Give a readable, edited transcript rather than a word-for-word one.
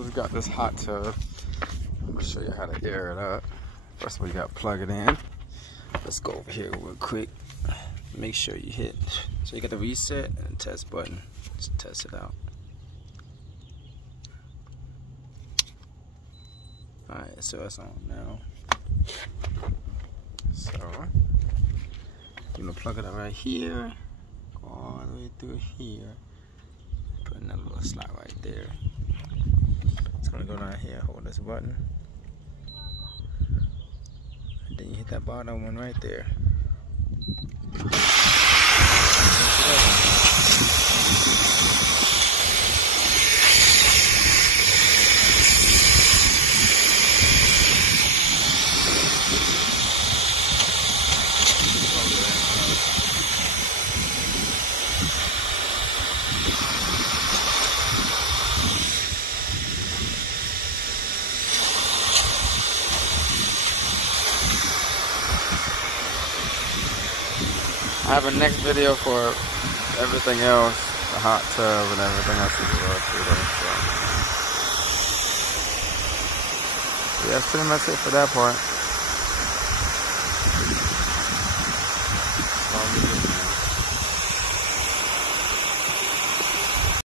We got this hot tub. I'm gonna show you how to air it up. First we got to plug it in. Let's go over here real quick. Make sure you hit. So you got the reset and test button. Just test it out. Alright, so it's on now. So you're gonna plug it up right here. Go all the way through here. Put another little slot right there. It's gonna go down here, hold this button. And then you hit that bottom one right there. I have a next video for everything else, the hot tub and everything else as well too though, so yeah, that's pretty much it for that part.